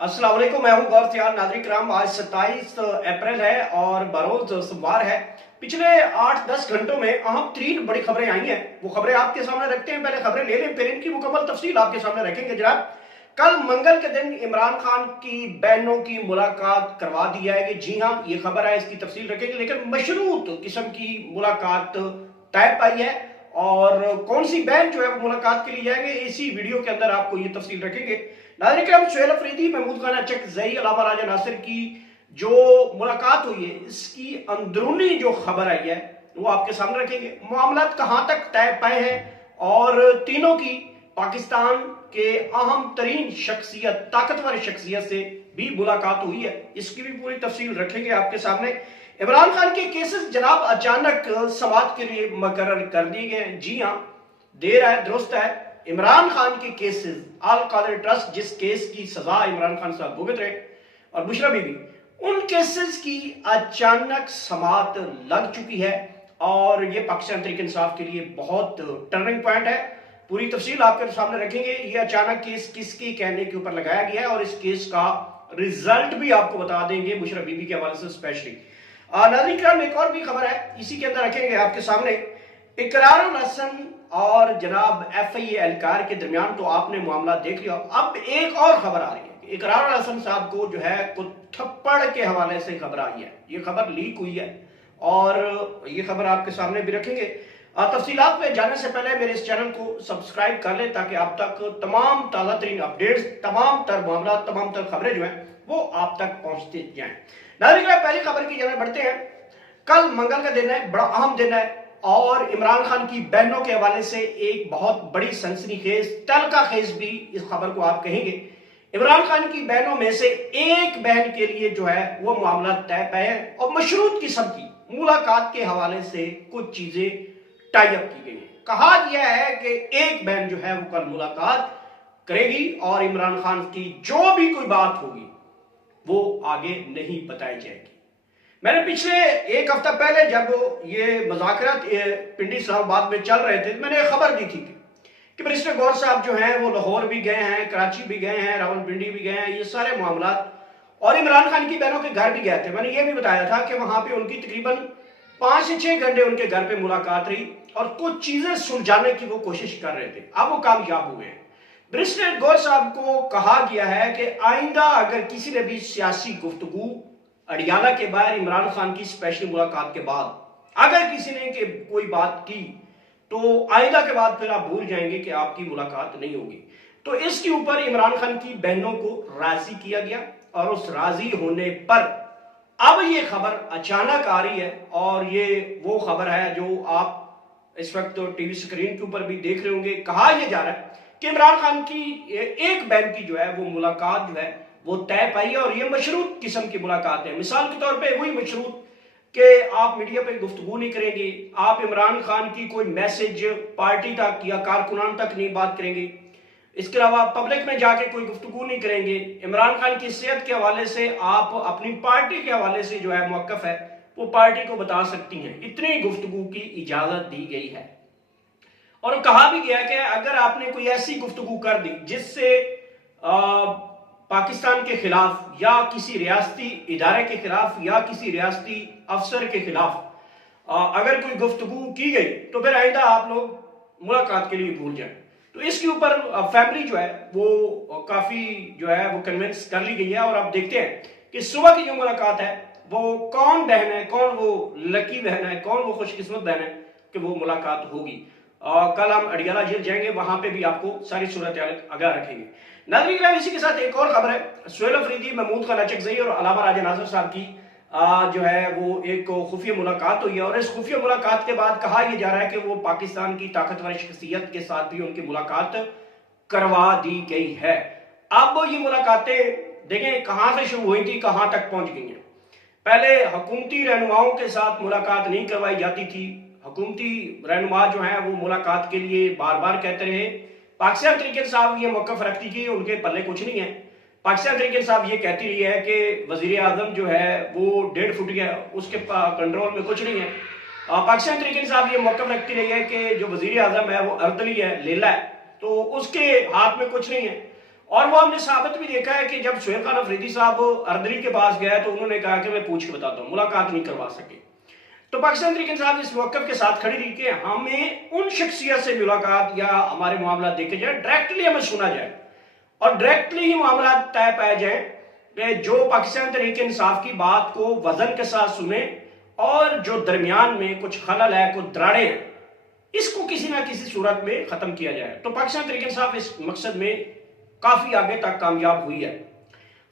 अस्सलाम वालेकुम, मैं हूं गौर सियाल। नाज़रीन किराम, आज 27 अप्रैल है और बरोज सोमवार है। पिछले 8-10 घंटों में अहम तरीन बड़ी खबरें आई हैं, वो खबरें आपके सामने रखते हैं। पहले खबरें ले लें, फिर इनकी मुकम्मल तफसील आपके सामने रखेंगे। जनाब, कल मंगल के दिन इमरान खान की बहनों की मुलाकात करवा दी जाएगी। जी हाँ, ये खबर है, इसकी तफसील रखेंगे। लेकिन मशरूत किस्म की मुलाकात तय पाई है और कौन सी बहन जो है वो मुलाकात के लिए जाएंगे, इसी वीडियो के अंदर आपको ये तफसील रखेंगे। नाज़रीन किराम, सुहेल अफरीदी, महमूद खान अचकज़ई, अल्लामा राजा नासिर की जो मुलाकात हुई है, इसकी अंदरूनी जो खबर आई है वो आपके सामने रखेंगे। मामलात कहां तक तय पाए हैं और तीनों की पाकिस्तान के अहम तरीन शख्सियत, ताकतवर शख्सियत से भी मुलाकात हुई है, इसकी भी पूरी तफसील रखेंगे आपके सामने। इमरान खान के केसेस जनाब अचानक समाअत के लिए मुकर्रर कर दिए गए हैं। जी हाँ, देर है दुरुस्त है। इमरान खान के केसेस, अल कादर ट्रस्ट जिस केस की सजा इमरान खान साहब भुगत रहे, और बुशरा बीबी, उन केसेस की अचानक समाअत लग चुकी है और ये पाकिस्तान तहरीक इंसाफ के लिए बहुत टर्निंग पॉइंट है। पूरी तफसील आपके सामने रखेंगे। ये अचानक केस किसके कहने के ऊपर लगाया गया है और इस केस का रिजल्ट भी आपको बता देंगे, बुशरा बीबी के हवाले से स्पेशली। नाज़रीन किराम, एक और भी खबर है, इसी के अंदर रखेंगे आपके सामने। इकरारुल हसन और जनाब FIA एहलकार के दरमियान तो आपने मामला देख लिया। अब एक और खबर आ रही है कि इकरारुल हसन साहब को जो है कुछ थप्पड़ के हवाले से खबर आई है। ये खबर लीक हुई है और ये खबर आपके सामने भी रखेंगे। तफसीलात में जाने से पहले मेरे इस चैनल को सब्सक्राइब कर लें ताकि आप तक तमाम ताज़ा तरीन अपडेट्स, तमाम तर मामला, तमाम तर खबरें जो हैं वो आप तक पहुंचती जाएं। नाज़रीन, पहली खबर की जाने बढ़ते हैं। कल मंगल का दिन है, बड़ा अहम दिन है और इमरान खान की बहनों के हवाले से एक बहुत बड़ी सनसनीखेज, तहलका खेज भी इस खबर को आप कहेंगे। इमरान खान की बहनों में से एक बहन के लिए जो है वो मामला तय पाए हैं और मशरूत किस्म की मुलाकात के हवाले से कुछ चीजें टाई अप की गई है। कहा गया है कि एक बहन जो है वो कल मुलाकात करेगी और इमरान खान की जो भी कोई बात होगी वो आगे नहीं बताई जाएगी। मैंने पिछले एक हफ्ता पहले जब ये मुज़ाकरात पिंडी इस्लामाबाद में चल रहे थे, मैंने खबर दी थी कि बैरिस्टर गौर साहब जो हैं वो लाहौर भी गए हैं, कराची भी गए हैं, रावलपिंडी भी गए हैं, ये सारे मामलात, और इमरान खान की बहनों के घर भी गए थे। मैंने ये भी बताया था कि वहां पे उनकी तकरीबन 5 से 6 घंटे उनके घर पे मुलाकात रही और कुछ चीजें सुलझाने की वो कोशिश कर रहे थे। अब वो कामयाब हुए हैं। बैरिस्टर गौर साहब को कहा गया है कि आइंदा अगर किसी ने भी सियासी गुफ्तगू अडियाला के बाहर इमरान खान की स्पेशल मुलाकात के बाद अगर किसी ने कोई बात की तो आइंदा के बाद फिर आप भूल जाएंगे कि आपकी मुलाकात नहीं होगी। तो इसके ऊपर इमरान खान की बहनों को राजी किया गया और उस राजी होने पर अब ये खबर अचानक आ रही है और ये वो खबर है जो आप इस वक्त तो टीवी स्क्रीन के ऊपर भी देख रहे होंगे। कहा यह जा रहा है कि इमरान खान की एक बहन की जो है वो मुलाकात जो है वो तय पाई है और ये मशरूत किस्म की मुलाकात है। मिसाल के तौर पे वही मशरूत कि आप मीडिया पे गुफ्तगू नहीं करेंगे, आप इमरान खान की कोई मैसेज पार्टी तक या कारकुनान तक नहीं बात करेंगे, इसके अलावा पब्लिक में जाके कोई गुफ्तगू नहीं करेंगे। इमरान खान की सेहत के हवाले से आप अपनी पार्टी के हवाले से जो है मौक़िफ़ है वो पार्टी को बता सकती हैं। इतनी गुफ्तगू की इजाजत दी गई है और कहा भी गया कि अगर आपने कोई ऐसी गुफ्तगू कर दी जिससे पाकिस्तान के खिलाफ या किसी रियासती इदारे के खिलाफ या किसी रियासती अफसर के खिलाफ अगर कोई गुफ्तगू की गई तो फिर आइंदा आप लोग मुलाकात के लिए भूल जाएं। तो इसके ऊपर फैमिली जो है वो काफी जो है वो कन्विंस कर ली गई है और आप देखते हैं कि सुबह की जो मुलाकात है वो कौन बहन है, कौन वो लकी बहन है, कौन वो खुशकिस्मत बहन है कि वो मुलाकात होगी। कल हम अडियाला जेल जाएंगे, वहां पे भी आपको सारी सूरत आगाह रखेंगे। नाज़रीन, इसी के साथ एक और खबर है। सुहेल अफरीदी, महमूद खान अचकज़ई और अल्लामा राजा नासिर साहब की जो है वो एक खुफिया मुलाकात हुई है और इस खुफिया मुलाकात के बाद कहा यह जा रहा है कि वो पाकिस्तान की ताकतवर शख्सियत के साथ भी उनकी मुलाकात करवा दी गई है। अब ये मुलाकातें देखें कहां से शुरू हुई थी, कहां तक पहुंच गई हैं। पहले हुकूमती रहनुमाओं के साथ मुलाकात नहीं करवाई जाती थी। हुकूमती रहनुमा जो है वो मुलाकात के लिए बार बार कहते रहे। पाकिस्तान तहरीक इंसाफ ये मौक़िफ़ रखती थी उनके पल्ले कुछ नहीं है। पाकिस्तान तहरीक इंसाफ ये कहती रही है कि वज़ीर आज़म जो है वो 1.5 फुट है, उसके कंट्रोल में कुछ नहीं है। पाकिस्तान तहरीक इंसाफ ये मौक़िफ़ रखती रही है कि जो वज़ीर आज़म है वो अर्दली है, लेला है, तो उसके हाथ में कुछ नहीं है। اور وہ ہم نے ثابت بھی دیکھا ہے کہ جب سہیل خان افریدی صاحب اردری کے پاس گئے تو انہوں نے کہا کہ میں پوچھ کے بتاتا ہوں، ملاقات نہیں کروا سکے. تو پاکستان تحریک انصاف اس موقف کے ساتھ کھڑی رہی کہ ہمیں ان شخصیت سے ملاقات یا ہمارے معاملات دیکھے جائیں، ڈائریکٹلی ہمیں سنا جائے اور ڈائریکٹلی ہی معاملات طے پائے جائیں کہ جو پاکستان تحریک انصاف کی بات کو وزن کے ساتھ سنیں اور جو درمیان میں کچھ خلل ہے، کچھ دراڑیں ہیں، اس کو کسی نہ کسی صورت میں ختم کیا جائے. تو پاکستان تحریک انصاف اس مقصد میں کافی آگے تک کامیاب ہوئی ہے.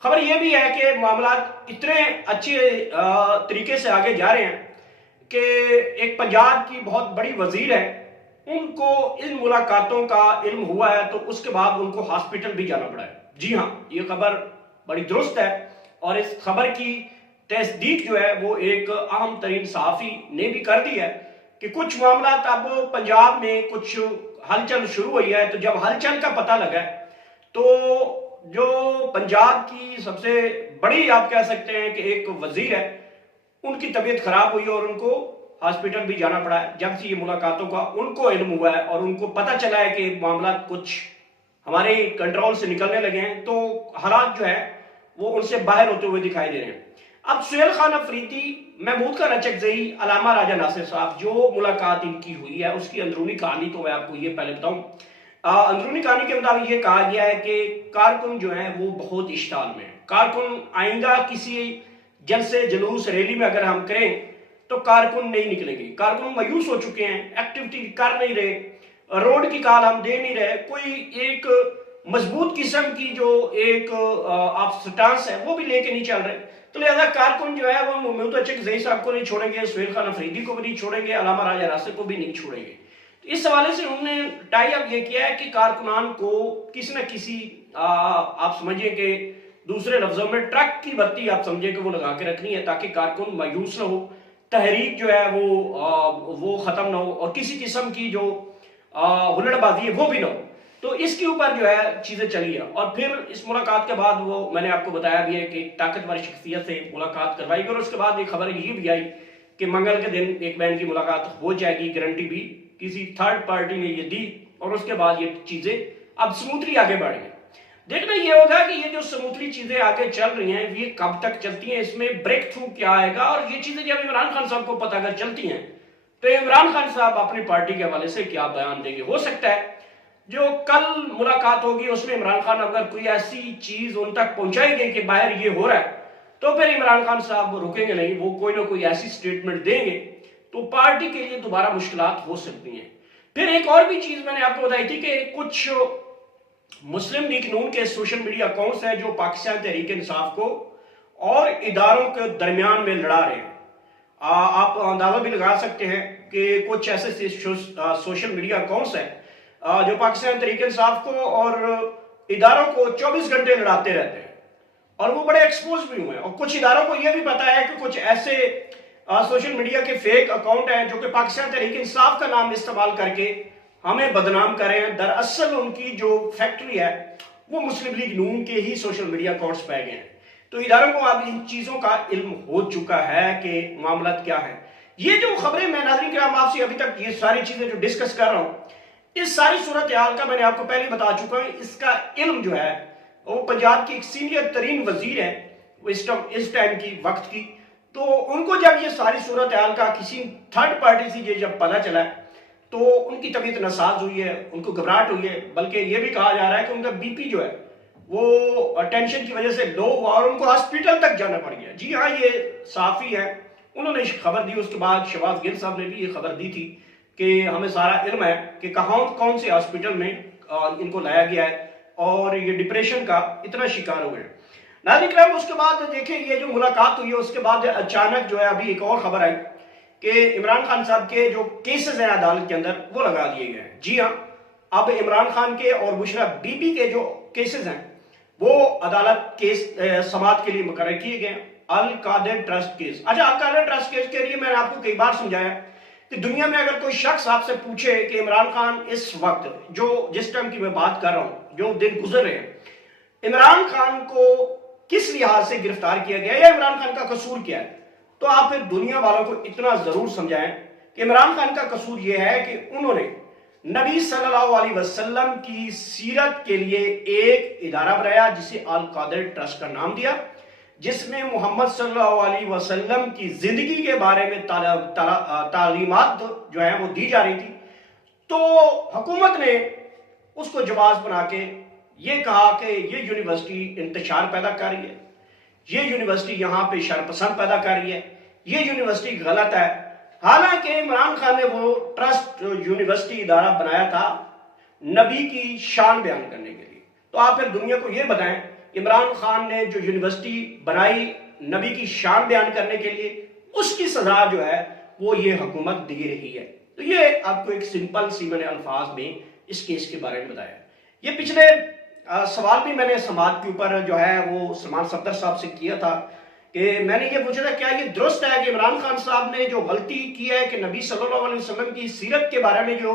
خبر یہ بھی ہے کہ معاملات اتنے اچھے طریقے سے آگے جا رہے ہیں کہ ایک پنجاب کی بہت بڑی وزیر ہے، ان کو ان ملاقاتوں کا علم ہوا ہے تو اس کے بعد ان کو ہاسپٹل بھی جانا پڑا ہے. جی ہاں، یہ خبر بڑی درست ہے اور اس خبر کی تصدیق جو ہے وہ ایک اہم ترین صحافی نے بھی کر دی ہے کہ کچھ معاملات اب پنجاب میں کچھ ہلچل شروع ہوئی ہے. تو جب ہلچل کا پتہ لگا تو جو پنجاب کی سب سے بڑی آپ کہہ سکتے ہیں کہ ایک وزیر ہے، ان کی طبیعت خراب ہوئی اور ان کو ہاسپٹل بھی جانا پڑا ہے. جب سے یہ ملاقاتوں کا ان کو علم ہوا ہے اور ان کو پتہ چلا ہے کہ معاملات کچھ ہمارے کنٹرول سے نکلنے لگے ہیں تو حالات جو ہے وہ ان سے باہر ہوتے ہوئے دکھائی دے رہے ہیں. اب سہیل خان افریدی، محمود خان اچکزئی، علامہ راجہ ناصر صاحب، جو ملاقات ان کی ہوئی ہے اس کی اندرونی کہانی تو میں آپ کو یہ پہلے بتاؤں. اندرونی کہانی کے مطابق یہ کہا گیا ہے کہ کارکن جو ہیں وہ بہت اشتعال میں ہیں. کارکن آئندہ کسی جلسے جلوس ریلی میں اگر ہم کریں تو کارکن نہیں نکلیں گے. کارکن مایوس ہو چکے ہیں، ایکٹیویٹی کر نہیں رہے، روڈ کی کال ہم دے نہیں رہے، کوئی ایک مضبوط قسم کی جو ایک آپ سٹانس ہے وہ بھی لے کے نہیں چل رہے. تو لہذا کارکن جو ہے وہ محمود اچکزئی صاحب کو نہیں چھوڑیں گے، سہیل خان افریدی کو بھی نہیں چھوڑیں گے، علامہ راجہ ناصر کو بھی نہیں چھوڑیں گے. اس حوالے سے انہوں نے ٹائی اپ یہ کیا ہے کہ کارکنان کو کسی نہ کسی آپ سمجھیں کہ دوسرے لفظوں میں ٹرک کی بتی آپ سمجھیں کہ وہ لگا کے رکھنی ہے تاکہ کارکن مایوس نہ ہو، تحریک جو ہے وہ ختم نہ ہو اور کسی قسم کی جو ہلڑ بازی ہے وہ بھی نہ ہو. تو اس کے اوپر جو ہے چیزیں چلی ہیں اور پھر اس ملاقات کے بعد وہ میں نے آپ کو بتایا بھی ہے کہ ایک طاقتور شخصیت سے ملاقات کروائی گئی اور اس کے بعد ایک خبر یہ بھی آئی کہ منگل کے دن ایک بہن کی ملاقات ہو جائے گی، گارنٹی بھی کسی تھرڈ پارٹی نے یہ دی اور اس کے بعد یہ چیزیں اب سموتھلی آگے بڑھ گئی. دیکھنا یہ ہوگا کہ یہ جو سموتھلی چیزیں آگے چل رہی ہیں یہ کب تک چلتی ہیں، اس میں بریک تھرو کیا آئے گا اور یہ چیزیں جب عمران خان صاحب کو پتہ اگر چلتی ہیں تو عمران خان صاحب اپنی پارٹی کے حوالے سے کیا بیان دیں گے. ہو سکتا ہے جو کل ملاقات ہوگی اس میں عمران خان اگر کوئی ایسی چیز ان تک پہنچائے گی کہ باہر یہ ہو رہا ہے تو پھر عمران خان صاحب رکیں گے نہیں، وہ کوئی نہ کوئی ایسی سٹیٹمنٹ دیں گے تو پارٹی کے لیے دوبارہ مشکلات ہو سکتی ہیں. پھر ایک اور بھی چیز میں نے آپ کو بتائی تھی کہ کچھ مسلم لیگ نون کے سوشل میڈیا اکاؤنٹس ہیں جو پاکستان تحریک انصاف کو اور اداروں کے درمیان میں لڑا رہے ہیں. آپ اندازہ بھی لگا سکتے ہیں کہ کچھ ایسے سوشل میڈیا اکاؤنٹس ہیں جو پاکستان تحریک انصاف کو اور اداروں کو 24 گھنٹے لڑاتے رہتے ہیں اور وہ بڑے ایکسپوز بھی ہوئے ہیں. اور کچھ اداروں کو یہ بھی پتا ہے کہ کچھ ایسے سوشل میڈیا کے فیک اکاؤنٹ ہیں جو کہ پاکستان تحریک انصاف کا نام استعمال کر کے ہمیں بدنام کریں ہیں. دراصل ان کی جو فیکٹری ہے وہ مسلم لیگ نون کے ہی سوشل میڈیا اکاؤنٹس پائے گئے ہیں. تو اداروں کو اب ان چیزوں کا علم ہو چکا ہے کہ معاملات کیا ہیں. یہ جو خبریں میں ناظرین کرام آپ سے ابھی تک یہ ساری چیزیں جو ڈسکس کر رہا ہوں اس ساری صورتحال کا میں نے آپ کو پہلے بتا چکا ہوں. اس کا علم جو ہے وہ پنجاب کی ایک سینئر ترین وزیر ہے وہ اس ٹائم کی وقت کی. تو ان کو جب یہ ساری صورتحال کا کسی تھرڈ پارٹی سے جب پتہ چلا ہے تو ان کی طبیعت ناساز ہوئی ہے، ان کو گھبراہٹ ہوئی ہے، بلکہ یہ بھی کہا جا رہا ہے کہ ان کا بی پی جو ہے وہ ٹینشن کی وجہ سے لو ہوا اور ان کو ہاسپٹل تک جانا پڑ گیا. جی ہاں، یہ صحافی ہے، انہوں نے خبر دی. اس کے بعد شہباز گل صاحب نے بھی یہ خبر دی تھی کہ ہمیں سارا علم ہے کہ کون سے ہاسپٹل میں ان کو لایا گیا ہے اور یہ ڈپریشن کا اتنا شکار ہو گئے. ناظرین کرام اس کے بعد دیکھیں یہ جو ملاقات ہوئی ہے اس کے بعد اچانک جو ہے ابھی ایک اور خبر آئی کہ عمران خان صاحب کے جو کیسز ہیں عدالت کے اندر وہ لگا دیے گئے ہیں. جی ہاں، اب عمران خان کے اور بشرا بی بی کے جو کیسز ہیں وہ عدالت کیس سماعت کے لیے مقرر کیے گئے ہیں. القادر ٹرسٹ کیس. اچھا، القادر ٹرسٹ کیس کے لیے میں نے آپ کو کئی بار سمجھایا کہ دنیا میں اگر کوئی شخص آپ سے پوچھے کہ عمران خان اس وقت جس ٹائم کی میں بات کر رہا ہوں جو دن گزر رہے ہیں عمران خان کو کس لحاظ سے گرفتار کیا گیا یا عمران خان کا قصور کیا ہے تو آپ پھر دنیا والوں کو اتنا ضرور سمجھائیں کہ عمران خان کا قصور یہ ہے کہ انہوں نے नबी सल्लल्लाहु अलैहि वसल्लम की सीरत के लिए एक इदारा बनाया जिसे अल कादिर ट्रस्ट का नाम दिया, जिसमें मोहम्मद सल्लल्लाहु अलैहि वसल्लम की जिंदगी के बारे में तालीमात जो है वो दी जा रही थी। तो हुकूमत ने उसको जवाब बना के ये कहा कि ये यूनिवर्सिटी इंतशार पैदा कर रही है, ये यूनिवर्सिटी यहाँ पे शरपसंद पैदा कर रही है, ये यूनिवर्सिटी गलत है। हालांकि इमरान खान ने वो ट्रस्ट यूनिवर्सिटी इदारा बनाया था नबी की शान बयान करने के लिए। तो आप फिर दुनिया को ये बताएं, इमरान खान ने जो यूनिवर्सिटी बनाई नबी की शान बयान करने के लिए, उसकी सजा जो है वो ये हुकूमत दे रही है। तो ये आपको एक सिंपल सी मैंने अल्फाज में इस केस के बारे में बताया। ये पिछले सवाल भी मैंने समाज के ऊपर जो है वो सलमान सफदर साहब से किया था कि मैंने ये पूछा था क्या ये दुरुस्त है कि इमरान खान साहब ने जो गलती की है कि नबी सल्लल्लाहु अलैहि वसल्लम की सीरत के बारे में जो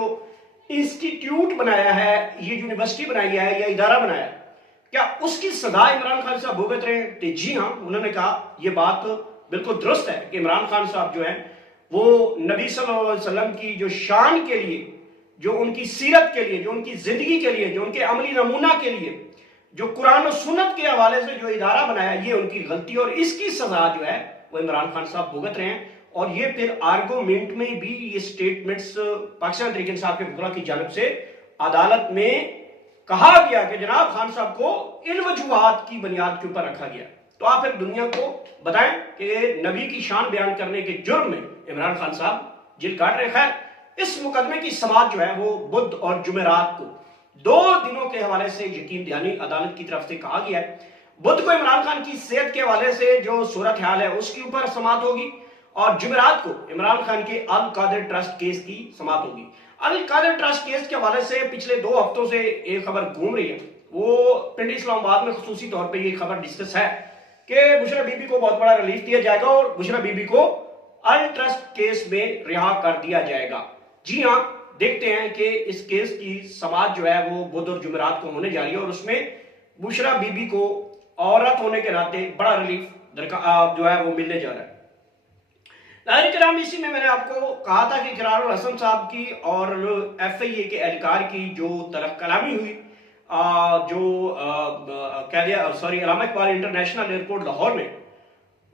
इंस्टीट्यूट बनाया है, ये यूनिवर्सिटी बनाई है या इदारा बनाया है, क्या उसकी सजा इमरान खान साहब भुगत रहे हैं? तो जी हाँ, उन्होंने कहा ये बात बिल्कुल दुरुस्त है कि इमरान खान साहब जो है वो नबी सल्लल्लाहु अलैहि वसल्लम की जो शान के लिए, जो उनकी सीरत के लिए, जो उनकी जिंदगी के लिए, जो उनके अमली नमूना के लिए, जो कुरान और सुन्नत के हवाले से जो इदारा बनाया, ये उनकी गलती और इसकी सजा जो है वो इमरान खान साहब भुगत रहे हैं। और ये फिर आर्गूमेंट में भी ये स्टेटमेंट्स पाकिस्तान तहरीक इंसाफ के वकील की जानिब से अदालत में कहा गया कि जनाब खान साहब को इन वजूहात की बुनियाद के ऊपर रखा गया। तो आप फिर दुनिया को बताएं कि नबी की शान बयान करने के जुर्म में इमरान खान साहब जेल काट रहे। खैर, इस मुकदमे की समाअत जो है वो बुध और जुमेरात को 2 दिनों के हवाले से यकीन दहानी अदालत की तरफ से कहा गया है। बुध को इमरान खान की सेहत के हवाले से जो सूरत हाल है उसके ऊपर समाअत होगी और जुमेरात को इमरान खान के अल कादिर ट्रस्ट केस की समाअत होगी। अल कादिर ट्रस्ट केस के हवाले से पिछले 2 हफ्तों से एक खबर घूम रही है, वो पिंडी इस्लामाबाद में खुसूसी तौर पर यह खबर डिस्कस है कि बुशरा बीबी को बहुत बड़ा रिलीफ दिया जाएगा और बुशरा बीबी को अल ट्रस्ट केस में रिहा कर दिया जाएगा। जी हाँ, देखते हैं कि इस केस की समाअत जो है वो बुध और जुमेरात को होने जा रही है और उसमें बुशरा बीबी को औरत होने के नाते बड़ा रिलीफ जो है वो मिलने जा रहा है। नाज़रीन, इसी में मैंने आपको कहा था कि इकरारुल हसन साहब की और FIA के एहलकार की जो तरफ कलामी हुई, जो कह दिया अलामा इकबाल इंटरनेशनल एयरपोर्ट लाहौर में,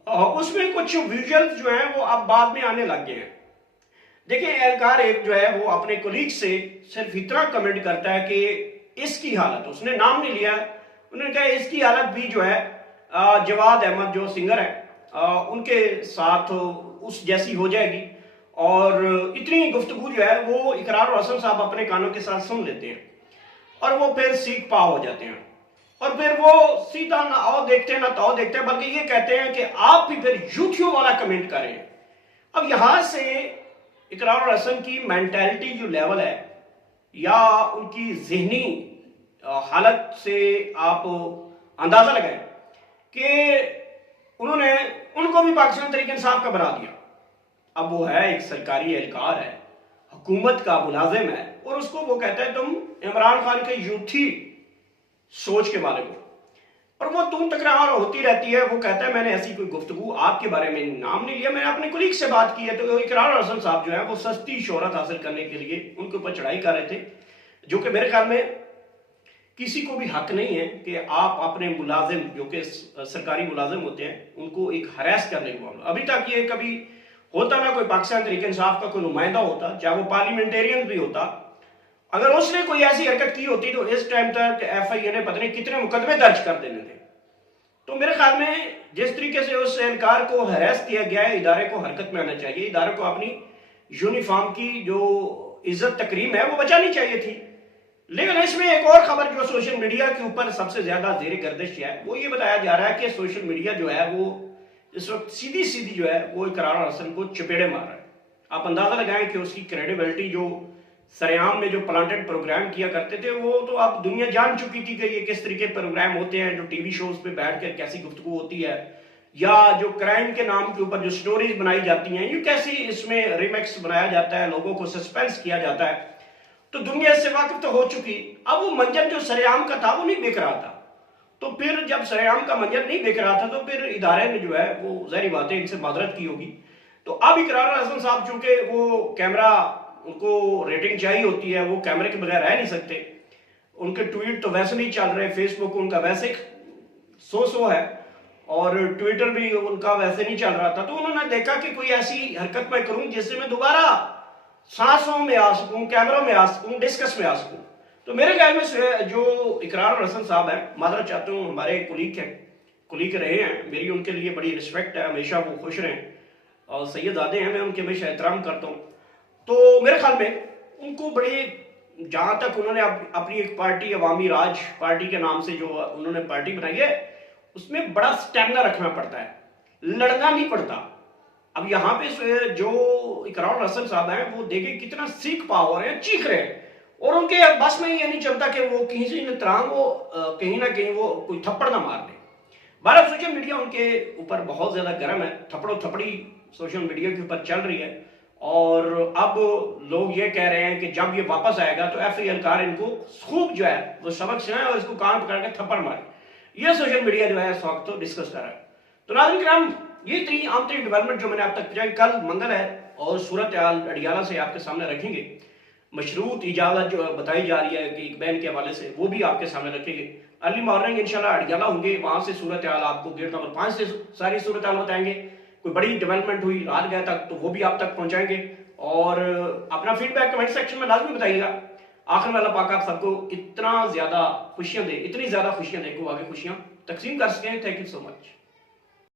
उसमें कुछ विजुअल्स जो हैं वो अब बाद में आने लग गए हैं। देखिए, एहलकार एक जो है वो अपने कोलीग से सिर्फ इतना कमेंट करता है कि इसकी हालत, उसने नाम नहीं लिया, उन्होंने कहा इसकी हालत भी जो है जवाद अहमद जो सिंगर है उनके साथ उस जैसी हो जाएगी। और इतनी गुफ्तगू जो है वो इकरारुल हसन साहब अपने कानों के साथ सुन लेते हैं और वो फिर सीख पा हो जाते हैं और फिर वो सीधा ना आओ देखते हैं ना ताओ देखते हैं, बल्कि ये कहते हैं कि आप भी फिर यूट्यूब वाला कमेंट करें। अब यहां से इकरारुल हसन की मेंटालिटी जो लेवल है या उनकी जहनी हालत से आप अंदाजा लगाएं कि उनको भी पाकिस्तान तहरीक इंसाफ का बना दिया। अब वो है एक सरकारी एहलकार है, हुकूमत का मुलाजिम है और उसको वो कहता है तुम इमरान खान के यूथी सोच के बारे में, और वो तुम तकरार होती रहती है। वो कहता है मैंने ऐसी कोई गुफ्तगू आपके बारे में नाम नहीं लिया, मैंने अपने कुलीग से बात की है। तो इकरारुल हसन साहब जो है वो सस्ती शोहरत हासिल करने के लिए उनके ऊपर चढ़ाई कर रहे थे, जो कि मेरे ख्याल में किसी को भी हक नहीं है कि आप अपने मुलाजिम जो कि सरकारी मुलाजिम होते हैं उनको एक हरास करने के मामला। अभी तक ये कभी होता ना कोई पाकिस्तान तहरीक इंसाफ का कोई नुमाइंदा होता, चाहे वो पार्लियामेंटेरियन भी होता, अगर उसने कोई ऐसी हरकत की होती तो इस टाइम तक FIA ने पता नहीं कितने मुकदमे दर्ज कर देने थे। तो मेरे ख्याल में जिस तरीके से उस एहलकार को हरास किया गया है, इदारे को हरकत में आना चाहिए, इदारे को अपनी यूनिफॉर्म की जो इज्जत तकरीम है वो बचानी चाहिए थी। लेकिन इसमें एक और खबर जो सोशल मीडिया के ऊपर सबसे ज्यादा ज़ेर गर्दिश है वो ये बताया जा रहा है कि सोशल मीडिया जो है वो इस वक्त सीधी जो है वो इकरारुल हसन को चपेड़े मार रहा है। आप अंदाजा लगाएं कि उसकी क्रेडिबिलिटी जो सरेआम में जो प्लांटेड प्रोग्राम किया करते थे वो तो अब दुनिया जान चुकी थी कि ये किस तरीके प्रोग्राम होते हैं, जो टीवी शोज पे बैठ कर कैसी गुफ्तगू होती है, या जो क्राइम के नाम के ऊपर जो स्टोरीज बनाई जाती हैं, ये कैसी इसमें रिमिक्स बनाया जाता है, लोगों को सस्पेंस किया जाता है। तो दुनिया से वाकिफ तो हो चुकी। अब वो मंजर जो सरेआम का था वो नहीं बिक रहा था, तो फिर जब सरेआम का मंजर नहीं बिक रहा था तो फिर इदारे ने जो है वो ज़ाहिर बात है इनसे मादरत की होगी। तो अब इकरारुल हसन साहब चूंकि वो कैमरा उनको रेटिंग चाहिए होती है, वो कैमरे के बगैर रह नहीं सकते। उनके ट्वीट तो वैसे नहीं चल रहे, फेसबुक उनका वैसे सो है और ट्विटर भी उनका वैसे नहीं चल रहा था। तो उन्होंने देखा कि कोई ऐसी हरकत मैं करूं जिससे मैं दोबारा सांसों में आ सकूं, कैमरों में आ सकूं, डिस्कस में आ सकूं। तो मेरे ख्याल में जो इकरार हसन साहब हैं, माजरत चाहता हूँ, हमारे कुलीग रहे हैं, मेरी उनके लिए बड़ी रिस्पेक्ट है, हमेशा वो खुश रहें और सैयदादे हैं, मैं उनके हमेशा एहतराम करता हूँ। तो मेरे ख्याल में उनको बड़े, जहाँ तक उन्होंने अपनी एक पार्टी अवामी राज पार्टी के नाम से जो उन्होंने पार्टी बनाई है, उसमें बड़ा स्टेमिना रखना पड़ता है, लड़ना नहीं पड़ता। अब यहाँ पे जो इकरार हसन साहब हैं वो देखें कितना सीख पावर है, चीख रहे हैं और उनके बस में ये नहीं चलता कि वो किसी ने तरह वो कहीं ना कहीं वो कोई थप्पड़ ना मार दे। भारत सोशल मीडिया उनके ऊपर बहुत ज्यादा गर्म है, थप्पड़ो थप्पड़ी सोशल मीडिया के ऊपर चल रही है और अब लोग ये कह रहे हैं कि जब ये वापस आएगा तो FIR कार इनको खूब जो है वो सबक सुनाए और इसको कान पकड़ के थप्पड़ मारे। ये सोशल मीडिया जो है इस वक्त तो डिस्कस कर रहा है। तो नाज़रीन किराम, ये थी आंतरिक डेवलपमेंट जो मैंने आप तक पहुंचाई। कल मंगल है और सूरत हाल अडियाला से आपके सामने रखेंगे। मशरूत इजाजत जो बताई जा रही है कि एक बहन के हवाले से, वो भी आपके सामने रखेंगे। अर्ली मॉर्निंग इंशाल्लाह अडियाला होंगे, वहां से सूरत हाल आपको गेट नंबर 5 से सारी सूरत हाल बताएंगे। कोई बड़ी डेवलपमेंट हुई रात गया तक तो वो भी आप तक पहुंचाएंगे और अपना फीडबैक कमेंट सेक्शन में लाजमी बताइएगा। आखिर वाला पाक आप सबको इतना ज्यादा खुशियां दे, इतनी ज्यादा खुशियां दे को आगे खुशियां तकसीम कर सकें। Thank you so much.